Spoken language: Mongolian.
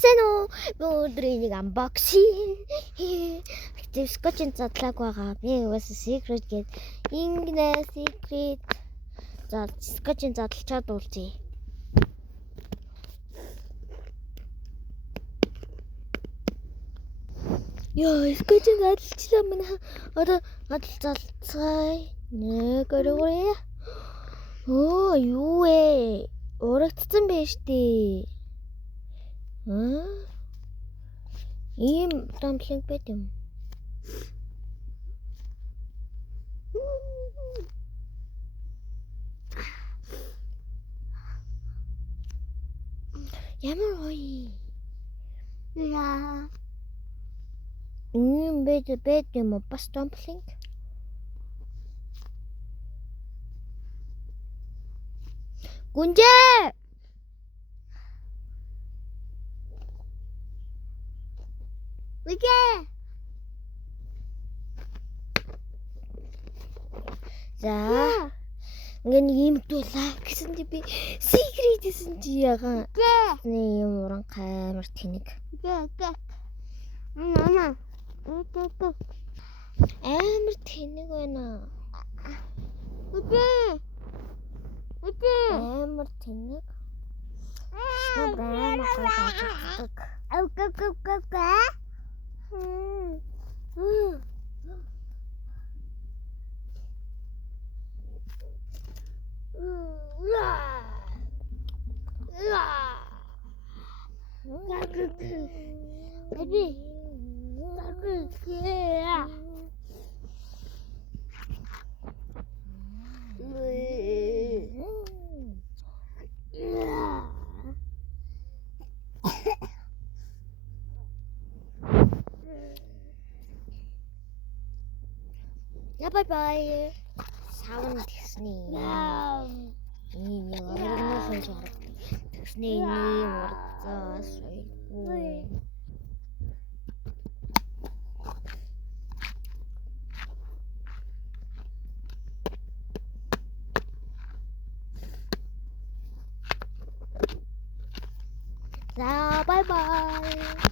Сайн уу? Өнөөдрийн нэг unboxing. Скотчын задлааг байгаа. Би угаасаа secret гээд ингэнэ secret. За скотчын задлчаад уулзъя. Яа, скотчын задлчлаа мөн. Одоо гадал залцгаая. Нэг өргөрөө. Оо, юу вэ? Урагдсан байж тээ. Ийм дамтлаг байт юм. Ямар гоё. Яа. Байт юм уу? Бас дамтлаг. Гүнжээ. Үгүй. За. Ингээд нэг юм дуулаа гэсэн чи би secret гэсэн чи ягаан. Нэг юм уран камер тэнэг. Амар тэнэг байна. Амар тэнэг. Bye bye. Савн тэгснэ. Ийм оргоноос нь шарах. Тэгснэ ийм урцаас ой. За bye bye.